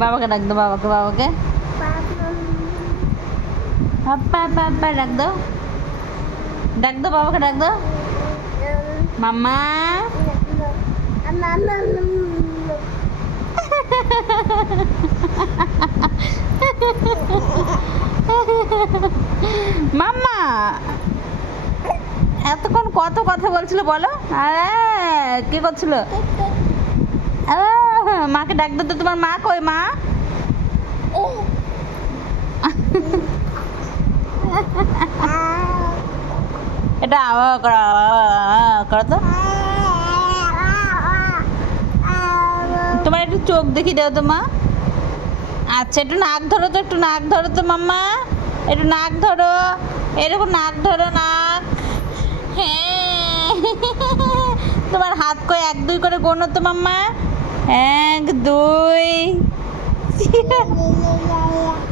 বাবাকে ডাক দো, বাবাকে, বাবাকে পাপ্পা পাপ্পা ডাক দো, ডাক দো, বাবাকে ডাক দো। মাম্মা মাম্মা এতক্ষণ কত কথা বলছিল বলো। আরে কি করছিল? মাকে ডাক দো তো, তোমার মা কই? মা এটা করো তো। তোমার একটু চোখ দেখি দাও তো মা। আচ্ছা একটু নাক ধরো তো, একটু নাক ধরো তো মাম্মা, একটু নাক ধরো, এরকম নাক ধরো, নাক। হ্যাঁ তোমার হাত কই, 1 2 করে গোনো তো মাম্মা। 1 2